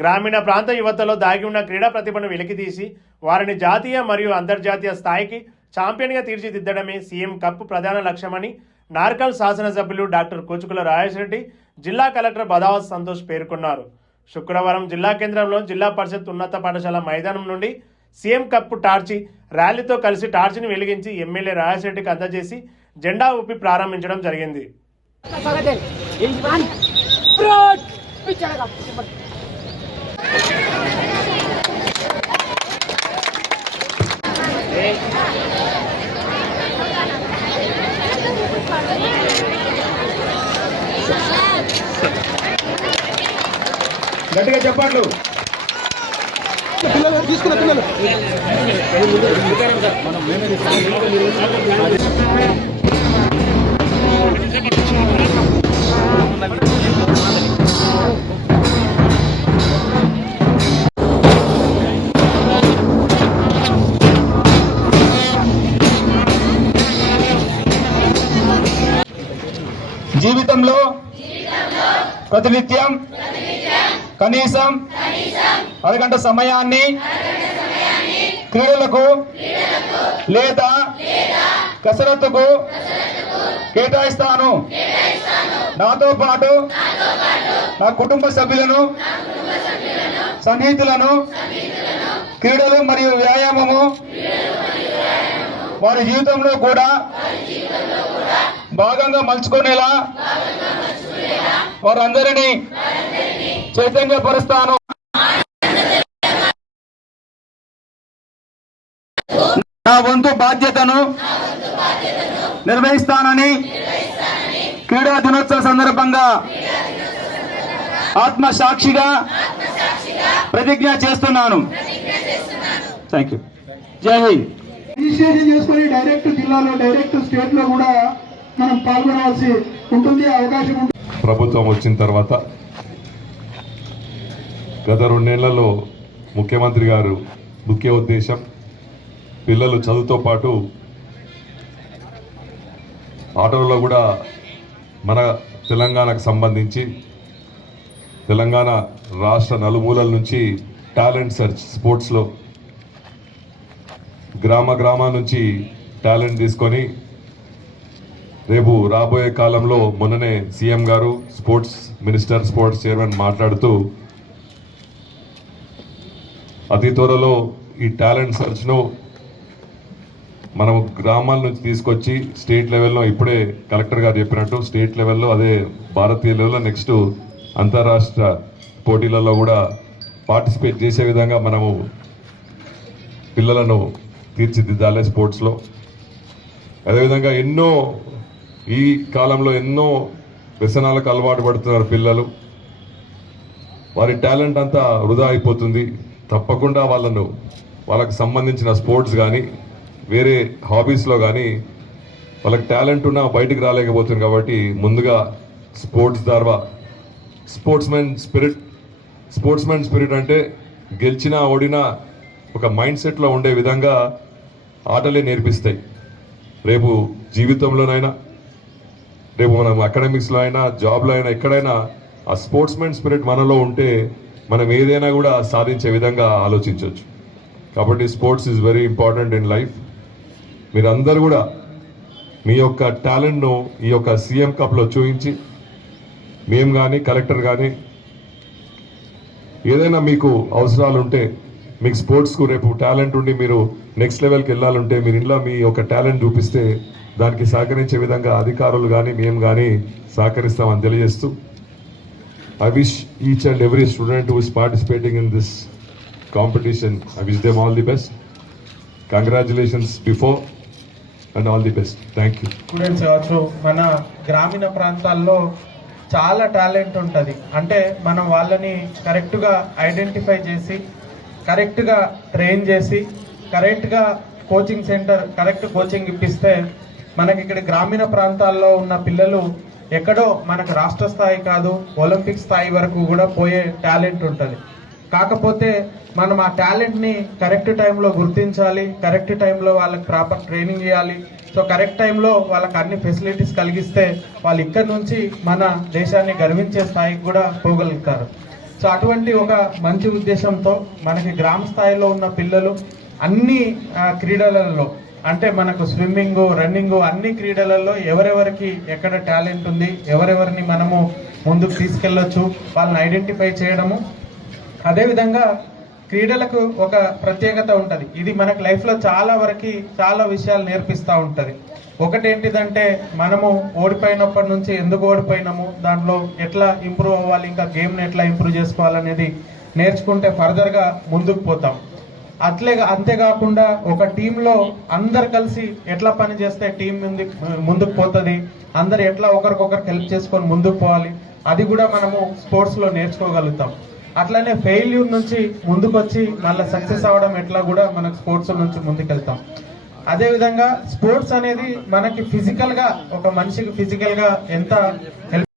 గ్రామీణ ప్రాంత యువతలో దాగి ఉన్న క్రీడా ప్రతిభను వెలికితీసి వారిని జాతీయ మరియు అంతర్జాతీయ స్థాయికి ఛాంపియన్గా తీర్చిదిద్దడమే సీఎం కప్ ప్రధాన లక్ష్యమని నార్కల్ శాసనసభ్యులు డాక్టర్ కోచుకుల రాజేష్ రెడ్డి, జిల్లా కలెక్టర్ బదావత్ సంతోష్ పేర్కొన్నారు. శుక్రవారం జిల్లా కేంద్రంలో జిల్లా పరిషత్ ఉన్నత పాఠశాల మైదానం నుండి సీఎం కప్ టార్చి ర్యాలీతో కలిసి టార్చిని వెలిగించి ఎమ్మెల్యే రాజేష్ రెడ్డికి అందజేసి జెండా ఊపి ప్రారంభించడం జరిగింది. గట్టిగా చెప్పట్లు. పిల్లలు తీసుకున్న పిల్లలు జీవితంలో ప్రతినిత్యం కనీసం అరగంట సమయాన్ని క్రీడలకు లేదా కసరత్తుకు కేటాయిస్తాను. నాతో పాటు నా కుటుంబ సభ్యులను, సన్నిహితులను క్రీడలు మరియు వ్యాయామము వారి జీవితంలో కూడా భాగంగా మలుచుకునేలా వారందరినీ చైతన్యపరుస్తాను. నా వంతు బాధ్యతను నిర్వహిస్తానని క్రీడా దినోత్సవ సందర్భంగా ఆత్మసాక్షిగా ప్రతిజ్ఞ చేస్తున్నాను. Thank you. జై హింద్. రిజిస్ట్రేషన్ చేసుకుని డైరెక్ట్ జిల్లాలో, డైరెక్ట్ స్టేట్ లో కూడా మనం పాల్గొనవలసి ఉంటుంది, అవకాశం ఉంటుంది. ప్రభుత్వం వచ్చిన తర్వాత గత 2 నెలల్లో ముఖ్యమంత్రి గారు ముఖ్య ఉద్దేశం పిల్లలు చదువుతో పాటు ఆటలలో కూడా మన తెలంగాణకు సంబంధించి తెలంగాణ రాష్ట్ర నలుమూలల నుంచి టాలెంట్ సెర్చ్ స్పోర్ట్స్లో గ్రామాల నుంచి టాలెంట్ తీసుకొని రేపు రాబోయే కాలంలో మొన్ననే సీఎం గారు స్పోర్ట్స్ మినిస్టర్, స్పోర్ట్స్ చైర్మన్ మాట్లాడుతూ అతి త్వరలో ఈ టాలెంట్ సెర్చ్ను మనం గ్రామాల నుంచి తీసుకొచ్చి స్టేట్ లెవెల్లో, ఇప్పుడే కలెక్టర్ గారు చెప్పినట్టు స్టేట్ లెవెల్లో, అదే భారతీయ లెవెల్లో నెక్స్ట్ అంతర్రాష్ట్ర పోటీలలో కూడా పార్టిసిపేట్ చేసే విధంగా మనము పిల్లలను తీర్చిదిద్దాలి స్పోర్ట్స్లో. అదేవిధంగా ఈ కాలంలో ఎన్నో వ్యసనాలకు అలవాటు పడుతున్నారు పిల్లలు. వారి టాలెంట్ అంతా వృధా అయిపోతుంది. తప్పకుండా వాళ్ళకు సంబంధించిన స్పోర్ట్స్ కానీ వేరే హాబీస్లో కానీ వాళ్ళకి టాలెంట్ ఉన్నా బయటికి రాలేకపోతుంది. కాబట్టి ముందుగా స్పోర్ట్స్ ద్వారా స్పోర్ట్స్మెన్ స్పిరిట్ అంటే గెలిచినా ఓడినా ఒక మైండ్ సెట్లో ఉండే విధంగా ఆటలే నేర్పిస్తాయి. రేపు జీవితంలోనైనా, రేపు మనం అకాడమిక్స్లో అయినా, జాబ్లో అయినా, ఎక్కడైనా ఆ స్పోర్ట్స్మెన్ స్పిరిట్ మనలో ఉంటే మనం ఏదైనా కూడా సాధించే విధంగా ఆలోచించవచ్చు. కాబట్టి sports is very important in life. మీరందరూ కూడా మీ యొక్క టాలెంట్ను ఈ యొక్క సీఎం కప్లో చూపించి, మేము కానీ కలెక్టర్ కానీ ఏదైనా మీకు అవసరాలు ఉంటే, మీకు స్పోర్ట్స్కు రేపు టాలెంట్ ఉండి మీరు నెక్స్ట్ లెవెల్కి వెళ్ళాలంటే మీరు ఇంట్లో మీ యొక్క టాలెంట్ చూపిస్తే దానికి సహకరించే విధంగా అధికారులు కానీ మేము కానీ సహకరిస్తామని తెలియజేస్తూ, I wish each and every student who is participating in this competition, I wish them all the best. Congratulations before and all the best. Thank you. Students కావచ్చు, మన గ్రామీణ ప్రాంతాల్లో చాలా టాలెంట్ ఉంటుంది. అంటే మనం వాళ్ళని కరెక్ట్గా ఐడెంటిఫై చేసి, కరెక్ట్గా ట్రైన్ చేసి, కరెక్ట్గా కోచింగ్ సెంటర్ కరెక్ట్ కోచింగ్ ఇప్పిస్తే మనకి ఇక్కడ గ్రామీణ ప్రాంతాల్లో ఉన్న పిల్లలు ఎక్కడో మనకు రాష్ట్ర స్థాయి కాదు, ఒలింపిక్ స్థాయి వరకు కూడా పోయే టాలెంట్ ఉంటుంది. కాకపోతే మనం ఆ టాలెంట్ని కరెక్ట్ టైంలో గుర్తించాలి, కరెక్ట్ టైంలో వాళ్ళకి ప్రాపర్ ట్రైనింగ్ చేయాలి. సో కరెక్ట్ టైంలో వాళ్ళకి అన్ని ఫెసిలిటీస్ కలిగిస్తే వాళ్ళు ఇక్కడ నుంచి మన దేశాన్ని గర్వించే స్థాయికి కూడా పోగలుగుతారు. సో అటువంటి ఒక మంచి ఉద్దేశంతో మనకి గ్రామ స్థాయిలో ఉన్న పిల్లలు అన్ని క్రీడలలో అంటే మనకు స్విమ్మింగ్, రన్నింగ్ అన్ని క్రీడలలో ఎవరెవరికి ఎక్కడ టాలెంట్ ఉంది, ఎవరెవరిని మనము ముందుకు తీసుకెళ్ళొచ్చు వాళ్ళని ఐడెంటిఫై చేయడము. అదేవిధంగా క్రీడలకు ఒక ప్రత్యేకత ఉంటుంది. ఇది మనకు లైఫ్లో చాలా విషయాలు నేర్పిస్తూ ఉంటుంది. ఒకటేంటిదంటే మనము ఓడిపోయినప్పటి నుంచి ఎందుకు ఓడిపోయినాము, దాంట్లో ఎట్లా ఇంప్రూవ్ అవ్వాలి, ఇంకా గేమ్ని ఎట్లా ఇంప్రూవ్ చేసుకోవాలనేది నేర్చుకుంటే ఫర్దర్గా ముందుకు పోతాం. అంతేకాకుండా ఒక టీంలో అందరు కలిసి ఎట్లా పని చేస్తే టీం ముందుకు పోతుంది, అందరు ఎట్లా ఒకరికొకరికి హెల్ప్ చేసుకొని ముందుకు పోవాలి, అది కూడా మనము స్పోర్ట్స్లో నేర్చుకోగలుగుతాం. అట్లానే ఫెయిల్యూర్ నుంచి ముందుకు వచ్చి మళ్ళీ సక్సెస్ అవ్వడం ఎట్లా కూడా మనకు స్పోర్ట్స్ నుంచి ముందుకెళ్తాం. అదేవిధంగా స్పోర్ట్స్ అనేది మనకి ఫిజికల్గా, ఒక మనిషికి ఫిజికల్గా ఎంత హెల్ప్